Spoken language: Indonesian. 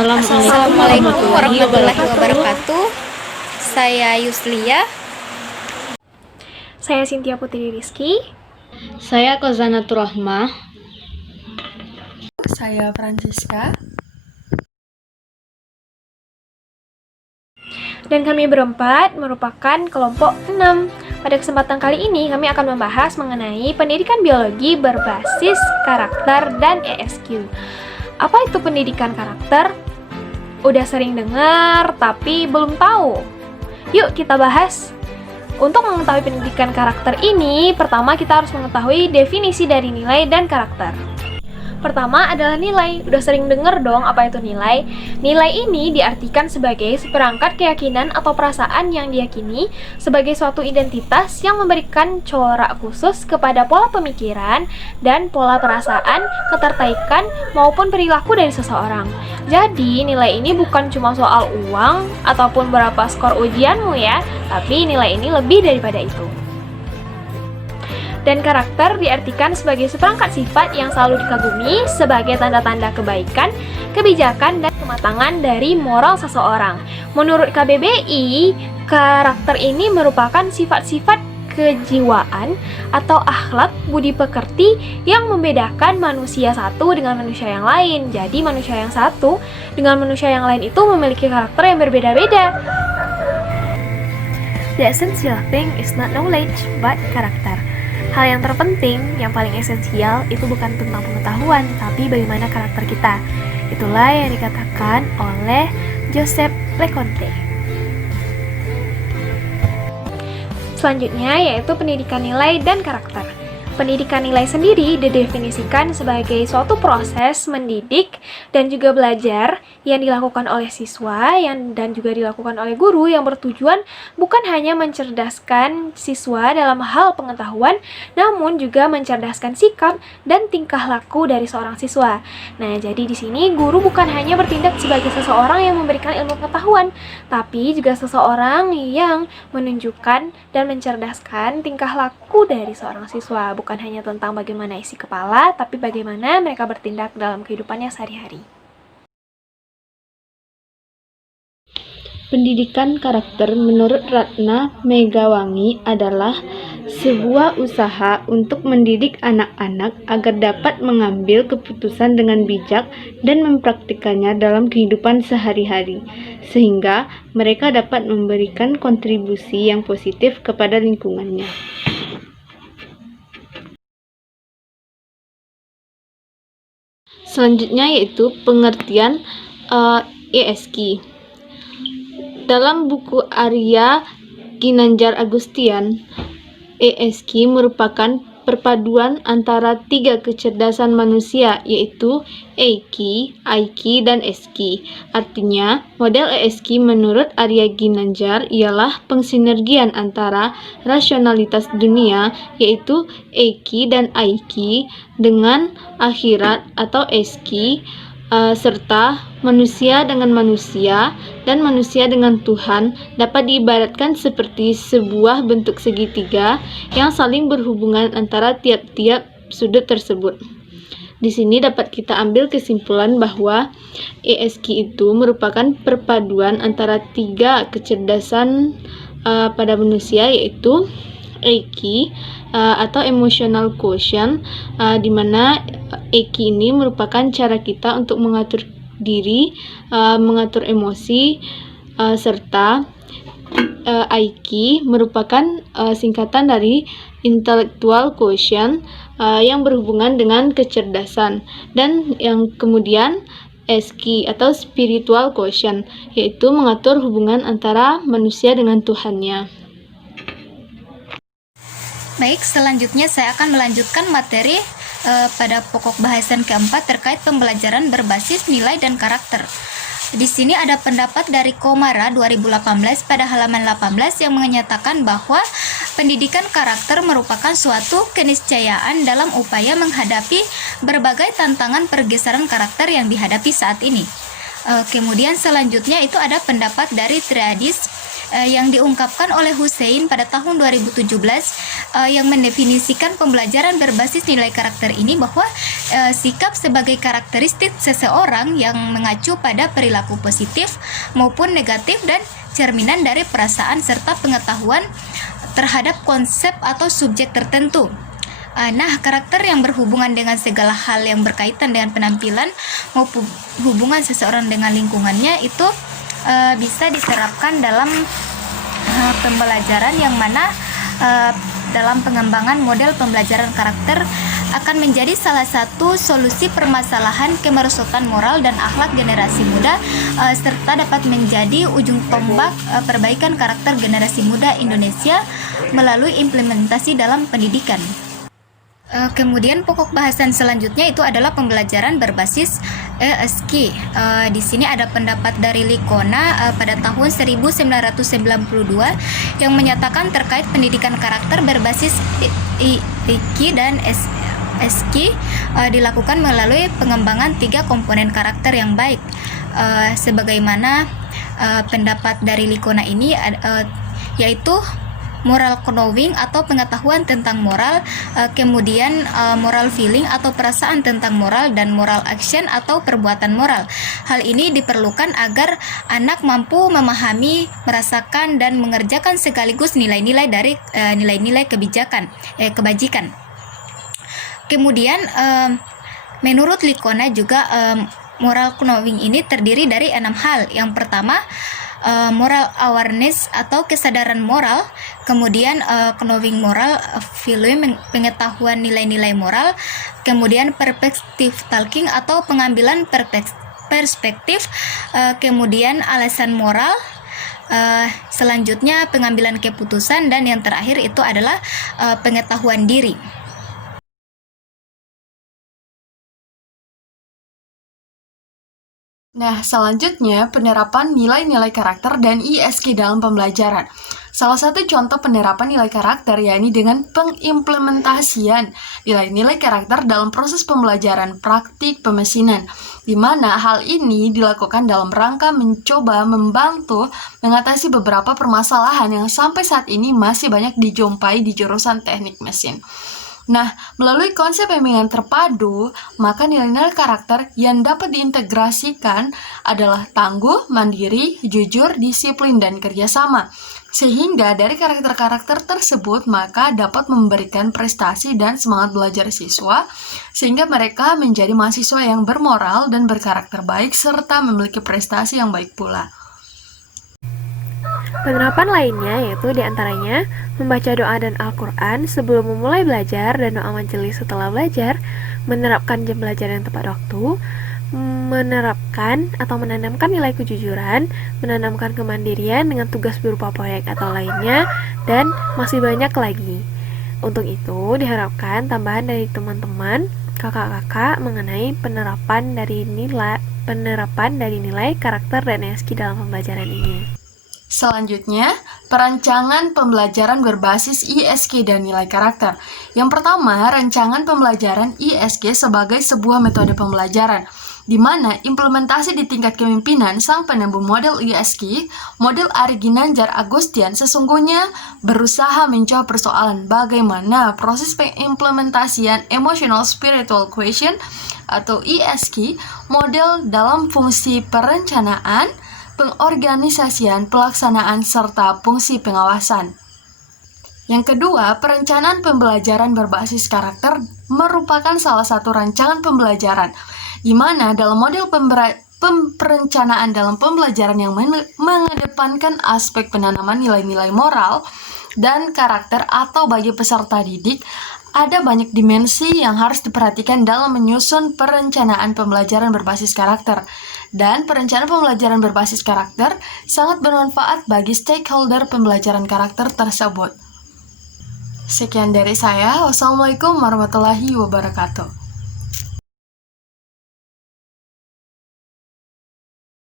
Assalamualaikum warahmatullahi wabarakatuh. Saya Yuslia. Saya Cynthia Putri Rizky. Saya Kozanatur Rahmah. Saya Francisca. Dan kami berempat merupakan kelompok 6. Pada kesempatan kali ini kami akan membahas mengenai pendidikan biologi berbasis karakter dan ESQ. Apa itu pendidikan karakter? Udah sering dengar tapi belum tahu. Yuk kita bahas. Untuk mengetahui pendidikan karakter ini, pertama kita harus mengetahui definisi dari nilai dan karakter. Pertama adalah nilai. Udah sering denger dong apa itu nilai? Nilai ini diartikan sebagai seperangkat keyakinan atau perasaan yang diyakini sebagai suatu identitas yang memberikan corak khusus kepada pola pemikiran dan pola perasaan, ketertarikan maupun perilaku dari seseorang. Jadi nilai ini bukan cuma soal uang ataupun berapa skor ujianmu ya, tapi nilai ini lebih daripada itu. Dan karakter diartikan sebagai seperangkat sifat yang selalu dikagumi sebagai tanda-tanda kebaikan, kebijakan, dan kematangan dari moral seseorang. Menurut KBBI, karakter ini merupakan sifat-sifat kejiwaan atau akhlak budi pekerti yang membedakan manusia satu dengan manusia yang lain. Jadi manusia yang satu dengan manusia yang lain itu memiliki karakter yang berbeda-beda. The essential thing is not knowledge, but character. Hal yang terpenting, yang paling esensial itu bukan tentang pengetahuan, tapi bagaimana karakter kita. Itulah yang dikatakan oleh Joseph Leconte. Selanjutnya yaitu pendidikan nilai dan karakter. Pendidikan nilai sendiri didefinisikan sebagai suatu proses mendidik dan juga belajar yang dilakukan oleh siswa dan juga dilakukan oleh guru yang bertujuan bukan hanya mencerdaskan siswa dalam hal pengetahuan, namun juga mencerdaskan sikap dan tingkah laku dari seorang siswa. Nah, jadi di sini guru bukan hanya bertindak sebagai seseorang yang memberikan ilmu pengetahuan, tapi juga seseorang yang menunjukkan dan mencerdaskan tingkah laku dari seorang siswa. Bukan hanya tentang bagaimana isi kepala, tapi bagaimana mereka bertindak dalam kehidupannya sehari-hari. Pendidikan karakter menurut Ratna Megawangi adalah sebuah usaha untuk mendidik anak-anak agar dapat mengambil keputusan dengan bijak dan mempraktikkannya dalam kehidupan sehari-hari, sehingga mereka dapat memberikan kontribusi yang positif kepada lingkungannya. Selanjutnya yaitu pengertian ESQ. Dalam buku Arya Ginanjar Agustian, ESQ merupakan perpaduan antara 3 kecerdasan manusia, yaitu EQ, IQ, dan SQ. Artinya, model ESQ menurut Arya Ginanjar ialah pengsinergian antara rasionalitas dunia, yaitu EQ dan IQ, dengan akhirat atau SQ, serta manusia dengan manusia dan manusia dengan Tuhan dapat diibaratkan seperti sebuah bentuk segitiga yang saling berhubungan antara tiap-tiap sudut tersebut. Di sini dapat kita ambil kesimpulan bahwa ESQ itu merupakan perpaduan antara 3 kecerdasan pada manusia, yaitu EQ atau emotional quotient, di mana EQ ini merupakan cara kita untuk mengatur diri, mengatur emosi, serta IQ merupakan singkatan dari intellectual quotient yang berhubungan dengan kecerdasan, dan yang kemudian SQ atau spiritual quotient, yaitu mengatur hubungan antara manusia dengan Tuhannya. Baik, selanjutnya saya akan melanjutkan materi pada pokok bahasan keempat terkait pembelajaran berbasis nilai dan karakter. Di sini ada pendapat dari Komara 2018 pada halaman 18 yang menyatakan bahwa pendidikan karakter merupakan suatu keniscayaan dalam upaya menghadapi berbagai tantangan pergeseran karakter yang dihadapi saat ini. Kemudian selanjutnya itu ada pendapat dari Triadis yang diungkapkan oleh Hussein pada tahun 2017 yang mendefinisikan pembelajaran berbasis nilai karakter ini bahwa sikap sebagai karakteristik seseorang yang mengacu pada perilaku positif maupun negatif dan cerminan dari perasaan serta pengetahuan terhadap konsep atau subjek tertentu. Nah, karakter yang berhubungan dengan segala hal yang berkaitan dengan penampilan maupun hubungan seseorang dengan lingkungannya itu bisa diterapkan dalam pembelajaran yang mana dalam pengembangan model pembelajaran karakter akan menjadi salah satu solusi permasalahan kemerosotan moral dan akhlak generasi muda serta dapat menjadi ujung tombak perbaikan karakter generasi muda Indonesia melalui implementasi dalam pendidikan. Kemudian pokok bahasan selanjutnya itu adalah pembelajaran berbasis ESG. Di sini ada pendapat dari Licona pada tahun 1992 yang menyatakan terkait pendidikan karakter berbasis ESG dan ESG dilakukan melalui pengembangan 3 komponen karakter yang baik. Sebagaimana pendapat dari Licona ini yaitu moral knowing atau pengetahuan tentang moral, kemudian moral feeling atau perasaan tentang moral, dan moral action atau perbuatan moral. Hal ini diperlukan agar anak mampu memahami, merasakan, dan mengerjakan sekaligus nilai-nilai dari nilai-nilai kebajikan. Kemudian menurut Licona juga moral knowing ini terdiri dari 6 hal. Yang pertama, moral awareness atau kesadaran moral, kemudian knowing moral, feeling pengetahuan nilai-nilai moral, kemudian perspective talking atau pengambilan perspektif, kemudian alasan moral, selanjutnya pengambilan keputusan, dan yang terakhir itu adalah pengetahuan diri. Nah, selanjutnya penerapan nilai-nilai karakter dan ISG dalam pembelajaran. Salah satu contoh penerapan nilai karakter yakni dengan pengimplementasian nilai-nilai karakter dalam proses pembelajaran praktik pemesinan, di mana hal ini dilakukan dalam rangka mencoba membantu mengatasi beberapa permasalahan yang sampai saat ini masih banyak dijumpai di jurusan teknik mesin. Nah, melalui konsep bimbingan terpadu, maka nilai-nilai karakter yang dapat diintegrasikan adalah tangguh, mandiri, jujur, disiplin, dan kerjasama. Sehingga dari karakter-karakter tersebut, maka dapat memberikan prestasi dan semangat belajar siswa, sehingga mereka menjadi mahasiswa yang bermoral dan berkarakter baik, serta memiliki prestasi yang baik pula. Penerapan lainnya yaitu diantaranya membaca doa dan Al-Quran sebelum memulai belajar dan doa majelis setelah belajar, menerapkan jam belajar yang tepat waktu, menerapkan atau menanamkan nilai kejujuran, menanamkan kemandirian dengan tugas berupa proyek atau lainnya, dan masih banyak lagi. Untuk itu diharapkan tambahan dari teman-teman, kakak-kakak mengenai penerapan dari nilai karakter dan ESG dalam pembelajaran ini. Selanjutnya, perancangan pembelajaran berbasis ISG dan nilai karakter. Yang pertama, rancangan pembelajaran ISG sebagai sebuah metode pembelajaran, di mana implementasi di tingkat kepemimpinan sang penemuh model ISG, model Ari Ginanjar Agustian, sesungguhnya berusaha menjawab persoalan bagaimana proses pengimplementasian Emotional Spiritual Quotient atau ISG, model dalam fungsi perencanaan, pengorganisasian, pelaksanaan, serta fungsi pengawasan. Yang kedua, perencanaan pembelajaran berbasis karakter merupakan salah satu rancangan pembelajaran, di mana dalam model perencanaan dalam pembelajaran yang mengedepankan aspek penanaman nilai-nilai moral dan karakter atau bagi peserta didik, ada banyak dimensi yang harus diperhatikan dalam menyusun perencanaan pembelajaran berbasis karakter. Dan perencanaan pembelajaran berbasis karakter sangat bermanfaat bagi stakeholder pembelajaran karakter tersebut. Sekian dari saya. Wassalamualaikum warahmatullahi wabarakatuh.